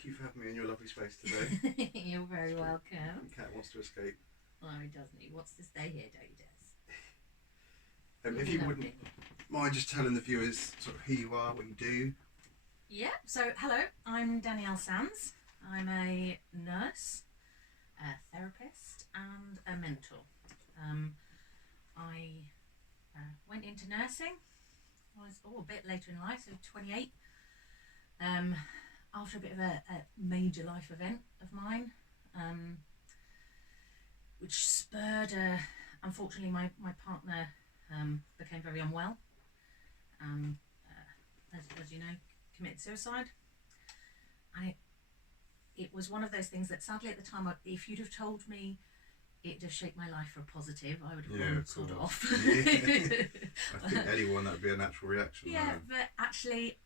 thank you for having me in your lovely space today. You're very welcome. The cat wants to escape. Well, he doesn't. He wants to stay here, don't he, Des? If you wouldn't mind just telling the viewers sort of who you are, what you do. Yeah, so hello, I'm Danielle Sands. I'm a nurse, a therapist and a mentor. I went into nursing. I was a bit later in life, so 28. After a bit of a major life event of mine, which spurred, unfortunately, my partner became very unwell. As you know, committed suicide. It was one of those things that sadly at the time, if you'd have told me it'd have shaped my life for a positive, I would have gone sort of off. Yeah. I think anyone, that would be a natural reaction. Yeah, but actually,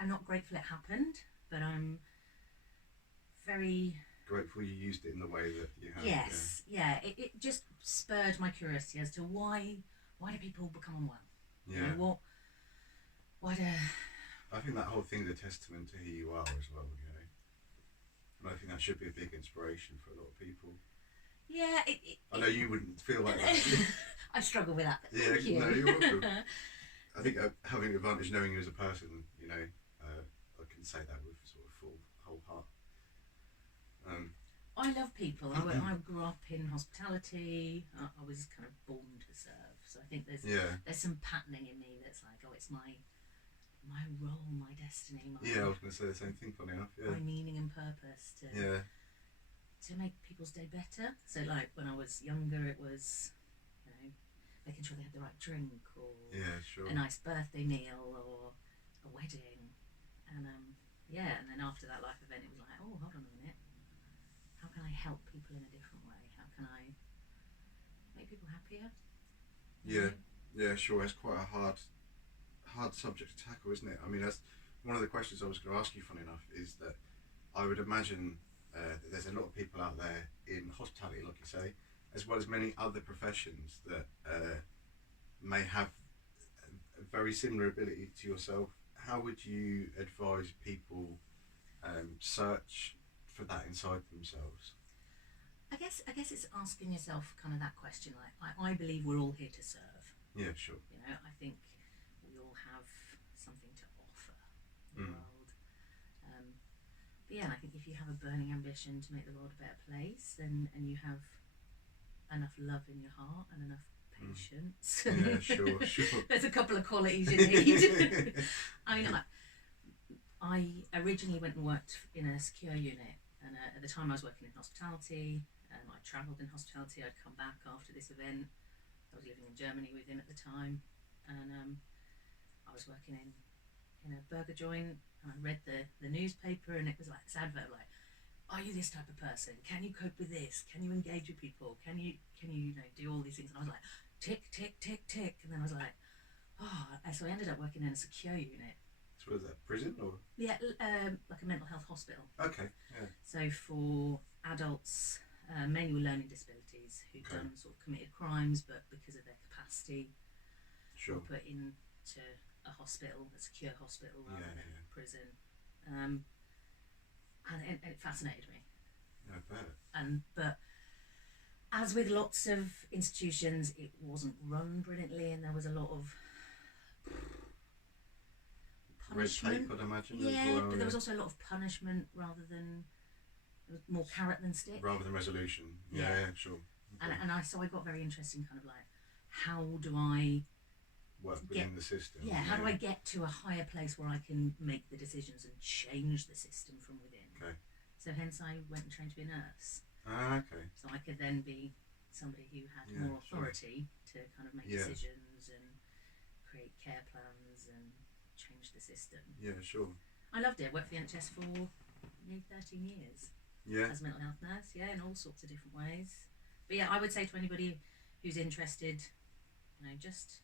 I'm not grateful it happened, but I'm very grateful you used it in the way that you have. Yes, yeah. It just spurred my curiosity as to why do people become unwell? Yeah. You know, why do... I think that whole thing is a testament to who you are as well, you know. And I think that should be a big inspiration for a lot of people. Yeah, I know you wouldn't feel like that. I struggle with that. Yeah, Thank you. No, you're welcome. I think having the advantage knowing you as a person, you know, I can say that with sort of whole heart. I love people. I grew up in hospitality. I was kind of born to serve. So I think there's some patterning in me that's like, it's my role, my destiny. I was going to say the same thing, funny enough. Yeah. My meaning and purpose to make people's day better. So like when I was younger, it was, you know, making sure they had the right drink or a nice birthday meal or a wedding. And and then after that life event, it was like, hold on a minute. How can I help people in a different way? How can I make people happier? Yeah, sure. It's quite a hard subject to tackle, isn't it? I mean, that's one of the questions I was going to ask you, funny enough, is that I would imagine that there's a lot of people out there in hospitality, like you say, as well as many other professions that may have a very similar ability to yourself. How would you advise people search for that inside themselves? I guess it's asking yourself kind of that question. Like I believe we're all here to serve. Yeah, sure. You know, I think we all have something to offer the world. But yeah, and I think if you have a burning ambition to make the world a better place, and you have enough love in your heart and enough patience. Yeah, sure. There's a couple of qualities you need. I mean, I originally went and worked in a secure unit, and at the time I was working in hospitality. I travelled in hospitality. I'd come back after this event. I was living in Germany with him at the time, and I was working in a burger joint, and I read the newspaper, and it was like this advert like, are you this type of person? Can you cope with this? Can you engage with people? Can you do all these things? And I was like, tick, tick, tick, tick. And then I was like, so I ended up working in a secure unit. So was that prison or? Yeah, like a mental health hospital. Okay, yeah. So for adults, mainly with learning disabilities who'd done sort of committed crimes, but because of their capacity, were put into a hospital, a secure hospital rather than a prison. And it fascinated me. I bet. But as with lots of institutions, it wasn't run brilliantly, and there was a lot of punishment. Red tape, I'd imagine. Yeah, as well, but there was also a lot of punishment rather than more carrot than stick. Rather than resolution. Yeah, sure. Okay. And I got very interested in kind of like, how do I work within the system? Yeah, how do I get to a higher place where I can make the decisions and change the system from within? Okay. So hence I went and trained to be a nurse. Okay. So I could then be somebody who had more authority to kind of make decisions and create care plans and change the system. Yeah, sure. I loved it. I worked for the NHS for nearly 13 years. Yeah. As a mental health nurse, in all sorts of different ways. But yeah, I would say to anybody who's interested, there's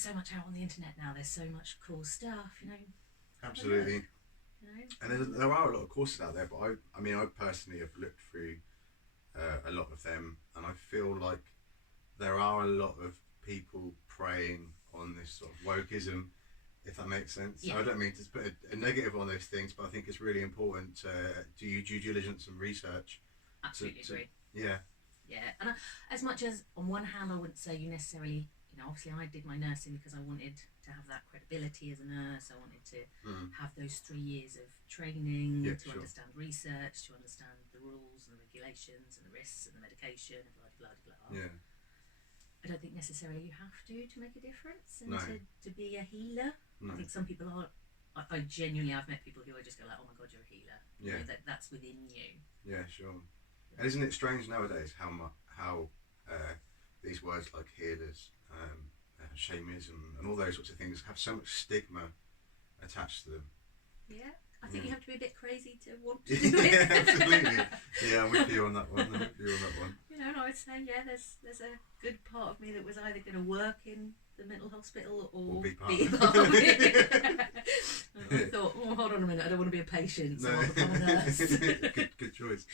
so much out on the internet now. There's so much cool stuff, Absolutely. And there are a lot of courses out there, but I personally have looked through a lot of them, and I feel like there are a lot of people preying on this sort of wokeism if that makes sense. Yeah. I don't mean to put a negative on those things, but I think it's really important to do your due diligence and research. Absolutely agree. Yeah. Yeah, and as much as on one hand I wouldn't say you necessarily, obviously I did my nursing because I wanted to have that credibility as a nurse. I wanted to have those 3 years of training to understand research, to understand the rules and the regulations and the risks and the medication and blah blah blah blah. Yeah. I don't think necessarily you have to make a difference and No. to be a healer. No. I think some people are. I genuinely, I've met people who I just go like, oh my god, you're a healer. Yeah. That's within you. Yeah, sure. And isn't it strange nowadays how these words like healers, shamanism, and all those sorts of things have so much stigma attached to them? Yeah, I think you have to be a bit crazy to want to do it. Yeah, absolutely. Yeah, I'm with you on that one. And I would say, there's a good part of me that was either going to work in the mental hospital or be part of it. I thought, hold on a minute, I don't want to be a patient, so I'll become a nurse. Good choice.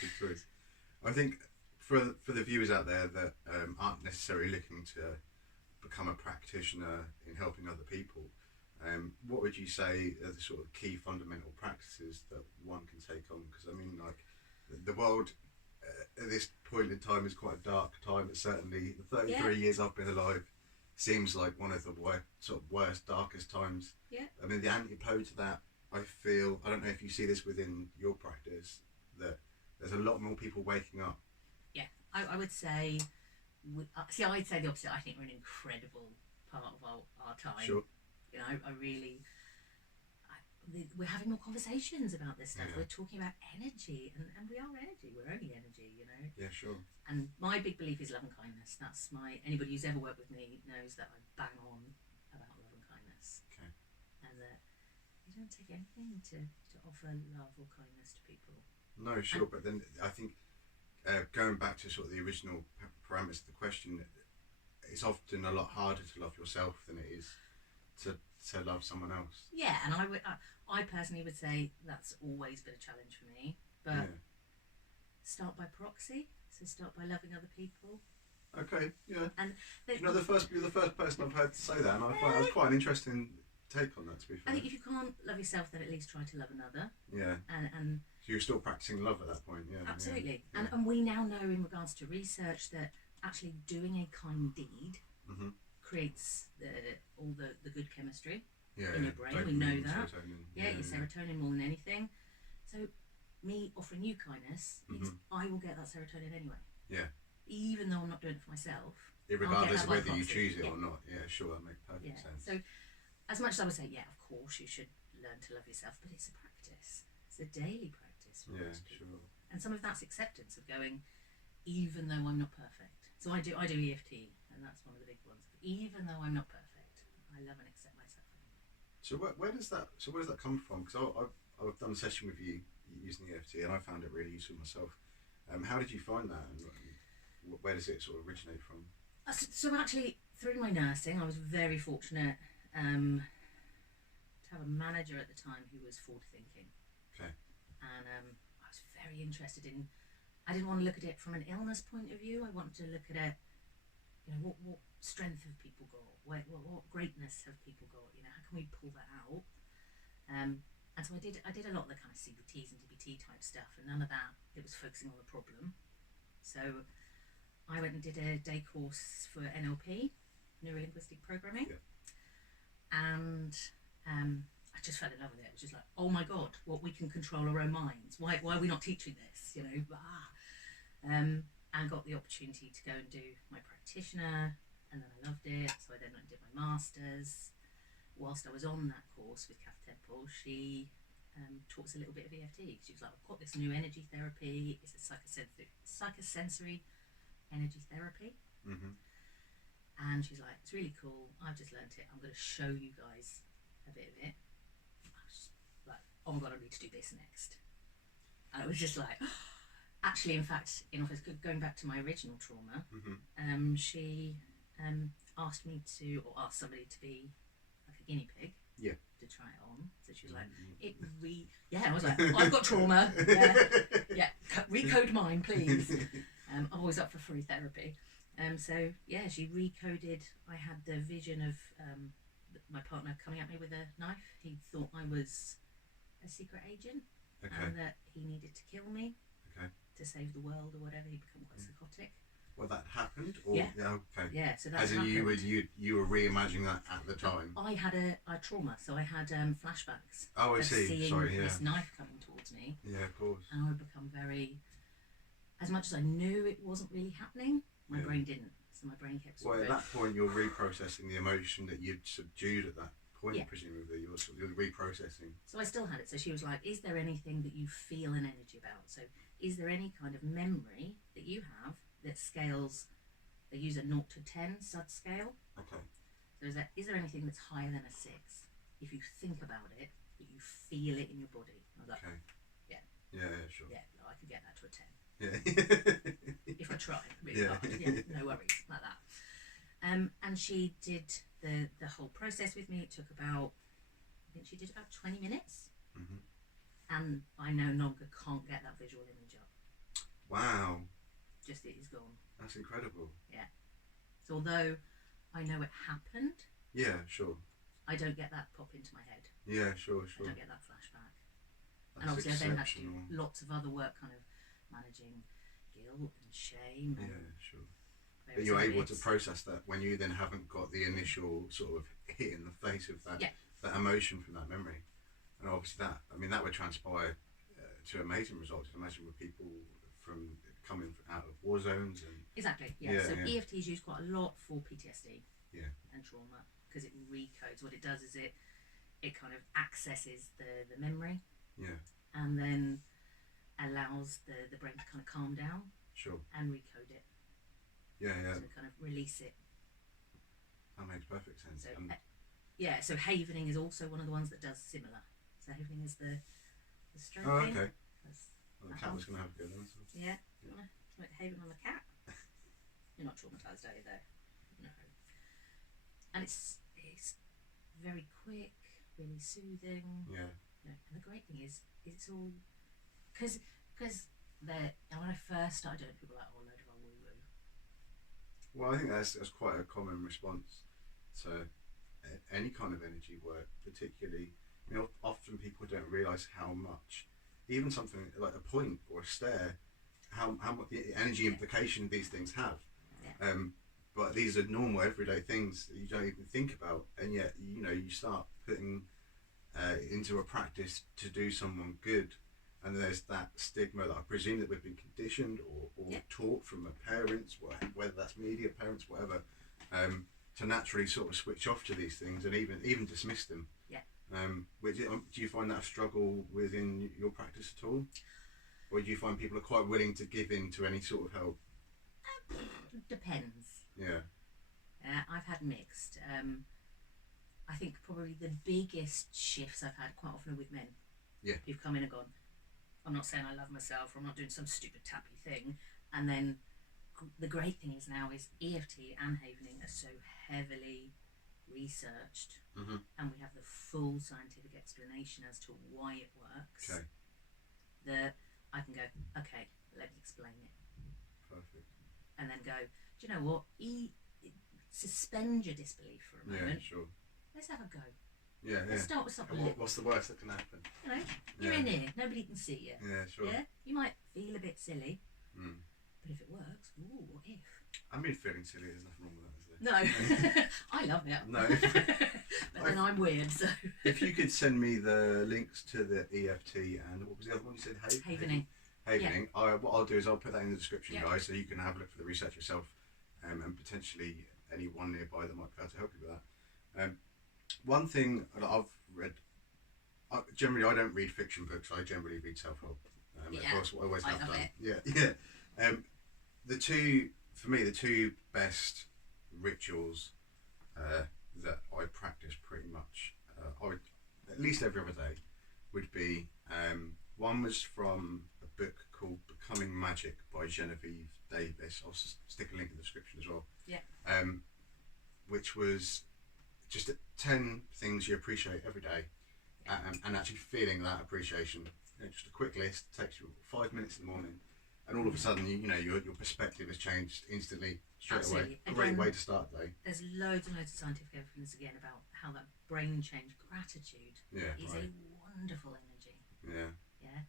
I think for the viewers out there that aren't necessarily looking to become a practitioner in helping other people, what would you say are the sort of key fundamental practices that one can take on? Because I mean, like, the world at this point in time is quite a dark time. It's certainly the 33 years I've been alive seems like one of the worst, darkest times. Yeah. I mean, the antipode to that, I feel, I don't know if you see this within your practice, that there's a lot more people waking up. Yeah, I would say, I'd say the opposite. I think we're an incredible part of our time. Sure. We're having more conversations about this stuff. Yeah. We're talking about energy, and we are energy. We're only energy, Yeah, sure. And my big belief is love and kindness. That's anybody who's ever worked with me knows that I bang on about love and kindness. Okay. And that you don't take anything to offer love or kindness to people. No, sure, but then I think going back to sort of the original parameters of the question, it's often a lot harder to love yourself than it is to love someone else. Yeah, and I personally would say that's always been a challenge for me. But start by proxy, so start by loving other people. Okay, yeah. And you're the first person I've heard to say that, and I find that's quite an interesting take on that. To be fair, I think if you can't love yourself, then at least try to love another. Yeah. And so you're still practicing love at that point, yeah. Absolutely. Yeah. And we now know in regards to research that actually doing a kind deed creates all the good chemistry in your brain. We know that. Your serotonin more than anything. So me offering you kindness means I will get that serotonin anyway. Yeah. Even though I'm not doing it for myself. Regardless of whether you choose it or not. Yeah, sure, that makes perfect sense. So as much as I would say, of course you should learn to love yourself, but it's a practice. It's a daily practice for most people. Sure. And some of that's acceptance of going, even though I'm not perfect. So I do EFT, and that's one of the big ones. Even though I'm not perfect, I love and accept myself anyway. So where does that come from? Because I've done a session with you using EFT, and I found it really useful myself. How did you find that, and where does it sort of originate from? So actually, through my nursing, I was very fortunate to have a manager at the time who was forward thinking. Okay. And I was very interested in. I didn't want to look at it from an illness point of view. I wanted to look at it. What strength have people got? What greatness have people got? How can we pull that out? And so I did a lot of the kind of CBTs and DBT type stuff, and none of that. It was focusing on the problem. So I went and did a day course for NLP, neuro-linguistic programming, and I just fell in love with it. It was just like, oh my god, we can control our own minds. Why are we not teaching this? And got the opportunity to go and do my practitioner, and then I loved it. So I then went and did my masters. Whilst I was on that course with Kath Temple, she taught us a little bit of EFT. She was like, I've got this new energy therapy. It's a psychosensory energy therapy. And she's like, it's really cool. I've just learnt it. I'm going to show you guys a bit of it. I was just like, oh my god, I need to do this next. And it was just like, actually, in fact, going back to my original trauma, she asked somebody to be like a guinea pig. Yeah. To try it on. So she was like, and I was like, I've got trauma. Recode mine, please. I'm always up for free therapy. So she recoded. I had the vision of my partner coming at me with a knife. He thought I was a secret agent, and that he needed to kill me to save the world or whatever. He'd become quite psychotic. Well, that happened? Or, Yeah. Okay. Yeah, so that As in happened. you were reimagining that at the time? I had a trauma, so I had flashbacks Oh, I of see. seeing Sorry, yeah. this knife coming towards me. Yeah, of course. And I would become very... As much as I knew it wasn't really happening, my brain didn't. So my brain kept Well, at that point, you're reprocessing the emotion that you'd subdued at that point, presumably. You're reprocessing. So I still had it. So she was like, is there anything that you feel an energy about? So is there any kind of memory that you have that scales... They use a 0 to 10 SUD scale. Okay. So is there anything that's higher than a 6? If you think about it, that you feel it in your body. I was like, okay. Yeah. Yeah, sure. Yeah, I could get that to a 10. Yeah. If I try really hard. Yeah, no worries, like that. And she did the whole process with me. It took about, I think she did about 20 minutes. Mm-hmm. And I no longer can't get that visual image up. Wow. Just it is gone. That's incredible. Yeah. So although I know it happened, yeah, sure, I don't get that pop into my head. Yeah, sure. I don't get that flashback. That's and obviously I then had to do exceptional. lots of other work, kind of managing guilt and shame. And Yeah, sure. But various you're other able to bits. process that when you then haven't got the initial sort of hit in the face of that that emotion from that memory. And obviously that would transpire to amazing results. Imagine with people from coming out of war zones and Exactly, yeah. So EFT is used quite a lot for PTSD and trauma because it recodes. What it does is it kind of accesses the memory and then allows the brain to kind of calm down and recode it. So kind of release it. That makes perfect sense. So, so havening is also one of the ones that does similar. So havening is the stroke thing. Okay. Well, the cat was going to have a good one. So. Yeah. Do you want to haven on the cat? You're not traumatised, are you, though? No. And it's very quick, really soothing. Yeah. And the great thing is, it's all... Because when I first started doing it, people were like, oh, load of woo-woo. Well, I think that's quite a common response to any kind of energy work, particularly, often people don't realise how much, even something like a point or a stare, how much the energy implication these things have. But these are normal everyday things that you don't even think about, and yet you start putting into a practice to do someone good, and there's that stigma that I presume that we've been conditioned or taught from our parents, whether that's media, parents, whatever, to naturally sort of switch off to these things and even dismiss them. Do you find that a struggle within your practice at all? Or do you find people are quite willing to give in to any sort of help? Depends. Yeah. I've had mixed. I think probably the biggest shifts I've had quite often are with men. Yeah. Who've come in and gone, I'm not saying I love myself or I'm not doing some stupid tappy thing. And then the great thing is now is EFT and havening are so heavily researched and we have the full scientific explanation as to why it works. Okay. That I can go, okay, let me explain it. Perfect. And then go, do you know what? Suspend your disbelief for a moment. Yeah, sure. Let's have a go. Yeah, Let's start with something. What's the worst that can happen? You're in here. Nobody can see you. Yeah, sure. Yeah, you might feel a bit silly, but if it works, what if? I mean, feeling silly, there's nothing wrong with that, is there? No, I love it. No. But then I'm weird, so. If you could send me the links to the EFT and what was the other one you said? Havening. Havening. What I'll do is I'll put that in the description, guys, so you can have a look for the research yourself, and potentially anyone nearby that might be able to help you with that. One thing that I've read, generally I don't read fiction books. I generally read self-help. Of course, what I always have done. Yeah. The two best rituals that I practice pretty much, at least every other day, would be one was from a book called Becoming Magic by Genevieve Davis. I'll stick a link in the description as well. Yeah. Which was just 10 things you appreciate every day, and actually feeling that appreciation. Just a quick list, takes you 5 minutes in the morning, and all of a sudden, you know, your perspective has changed instantly, straight Absolutely. away. Great Again, way to start the day. There's loads and loads of scientific evidence again about how that brain change, gratitude, is a wonderful energy. Yeah. Yeah.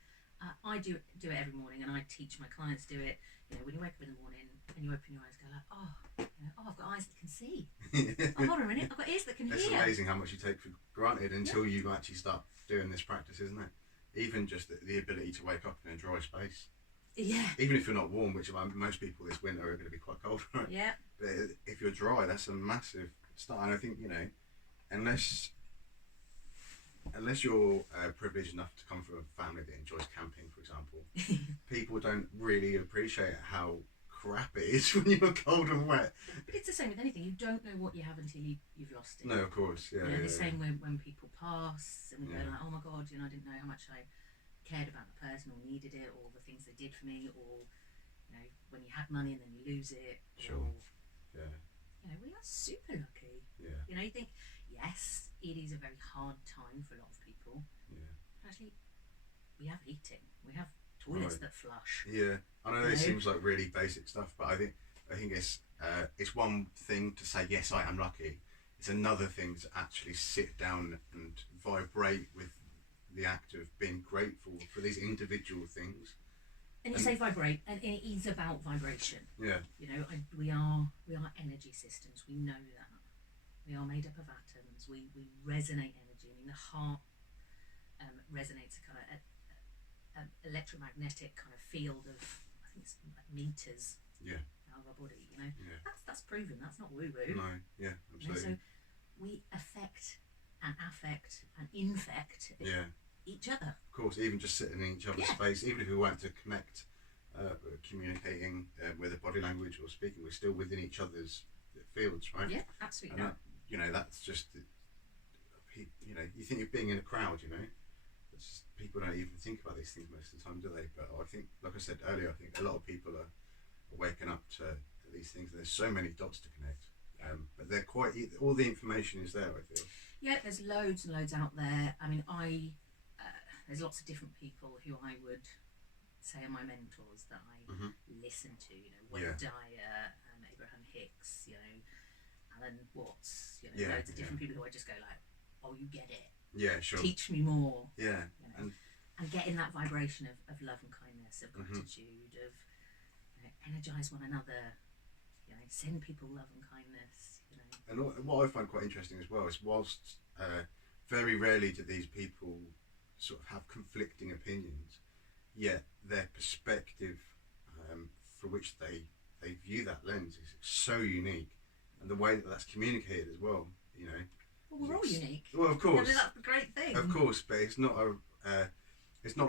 I do it every morning, and I teach my clients to do it. You know, when you wake up in the morning and you open your eyes, go like, I've got eyes that can see. Oh, hold on a minute, I've got ears that can hear. It's amazing how much you take for granted until you actually start doing this practice, isn't it? Even just the ability to wake up in a dry space. Yeah. Even if you're not warm, which most people this winter are going to be quite cold, right? Yeah. But if you're dry, that's a massive start. And I think, you know, unless you're privileged enough to come from a family that enjoys camping, for example, people don't really appreciate how crap it is when you're cold and wet. But it's the same with anything. You don't know what you have until you've lost it. No, of course, yeah. You know, the same when people pass and we go like, oh my God, you know, I didn't know how much I cared about the person or needed it, or the things they did for me, or, you know, when you had money and then you lose it. Sure. Or, yeah. You know, we are super lucky. Yeah. You know, you think, yes, it is a very hard time for a lot of people. Yeah. But actually, we have heating. We have toilets that flush. Yeah. I know it seems like really basic stuff, but I think it's one thing to say, yes, I am lucky. It's another thing to actually sit down and vibrate with the act of being grateful for these individual things. And you say vibrate, and it is about vibration. Yeah. You know, we are energy systems. We know that. We are made up of atoms. We resonate energy. I mean, the heart resonates a kind of electromagnetic kind of field of, I think it's like meters. Yeah. Out of our body. You know, yeah. That's proven. That's not woo woo. No. Yeah. Absolutely. You know, so we affect and affect and infect. Each other. Of course, even just sitting in each other's space, even if we weren't to connect, communicating with a body language or speaking, we're still within each other's fields, right? Yeah, absolutely. And that, you know, that's just, you know, you think of being in a crowd, you know, it's, people don't even think about these things most of the time, do they? But I think, like I said earlier, I think a lot of people are waking up to these things. There's so many dots to connect, but they're quite, all the information is there, I feel. Yeah, there's loads and loads out there. I mean, there's lots of different people who I would say are my mentors that I listen to, you know, Wayne Dyer, Abraham Hicks, you know, Alan Watts, you know, loads of different people who I just go like, oh, you get it. Yeah, sure. Teach me more. Yeah. You know, and get in that vibration of love and kindness, of gratitude, of, you know, energize one another, you know, send people love and kindness, you know. And what I find quite interesting as well is whilst very rarely do these people sort of have conflicting opinions, yet their perspective for which they view that lens is so unique, and the way that that's communicated as well, you know. Well, we're all unique. Well, of course. Yeah, that's the great thing. Of course, but it's not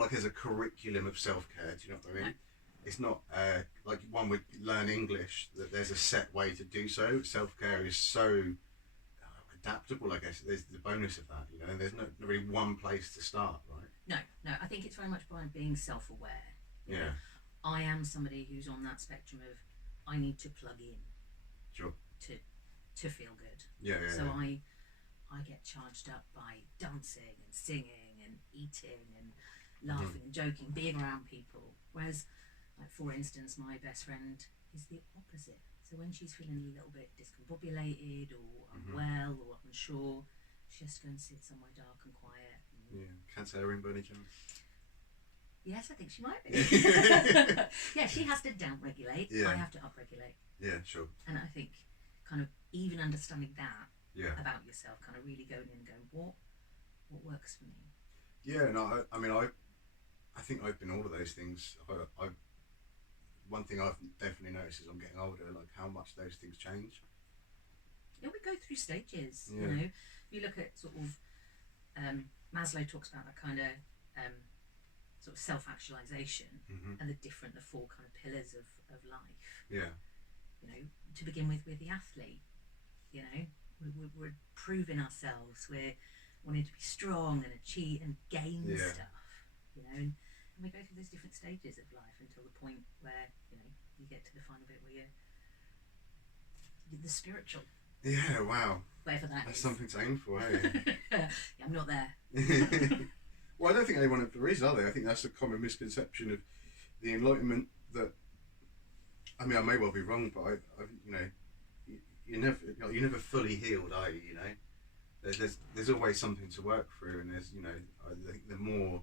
like there's a curriculum of self-care, do you know what I mean? No. It's not like one would learn English, that there's a set way to do so. Self-care is so adaptable, I guess. There's the bonus of that, you know, and there's not really one place to start, right? No, I think it's very much by being self-aware. Yeah. Know? I am somebody who's on that spectrum of, I need to plug in. Sure. To feel good. Yeah. So I get charged up by dancing and singing and eating and laughing and joking, being around people. Whereas, like, for instance, my best friend is the opposite. So when she's feeling a little bit discombobulated or unwell or unsure, she has to go and sit somewhere dark and quiet. Yeah, can't say her in by any chance. Yes, I think she might be. Yeah, she has to down-regulate. I have to up-regulate. Yeah, sure. And I think kind of even understanding that about yourself, kind of really going in and going, what works for me? Yeah, no, I mean, I think I've been all of those things. One thing I've definitely noticed as I'm getting older, like how much those things change. Yeah, we go through stages. Yeah. You know, if you look at sort of Maslow talks about that kind of sort of self-actualization and the four kind of pillars of life. Yeah. You know, to begin with, we're the athlete. You know, we're proving ourselves. We're wanting to be strong and achieve and gain stuff. You know, and we go through those different stages of life until the point where, you know, you get to the final bit where you're the spiritual. Yeah, wow. Whatever that That's is. something to aim for, eh? Yeah, I'm not there. Well, I don't think anyone ever is, are they? I think that's a common misconception of the Enlightenment that, I mean, I may well be wrong, but I you know, you're never fully healed, are you? You know, there's always something to work through, and there's, you know, I think the more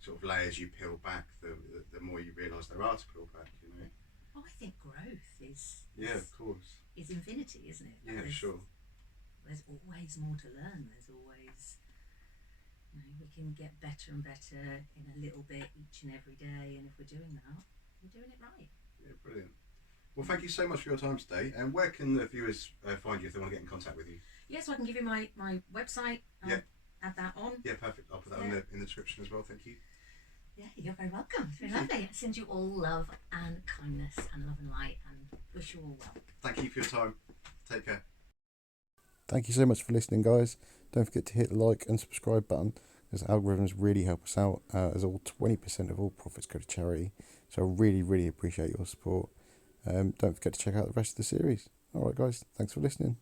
sort of layers you peel back, the more you realise there are to peel back. You know. Oh, I think growth is Of course. is infinity, isn't it? Yeah, sure. There's always more to learn. There's always, you know, we can get better and better in a little bit each and every day, and if we're doing that, we're doing it right. Yeah, brilliant. Well, thank you so much for your time today. And where can the viewers find you if they want to get in contact with you? Yeah, so I can give you my website. I'll add that on. Yeah, perfect. I'll put that in the description as well. Thank you. Yeah, you're very welcome. It's been lovely. I send you all love and kindness and love and light, and wish you all well. Thank you for your time. Take care. Thank you so much for listening, guys. Don't forget to hit the like and subscribe button, as algorithms really help us out, as all 20% of all profits go to charity. So I really, really appreciate your support. Don't forget to check out the rest of the series. All right, guys. Thanks for listening.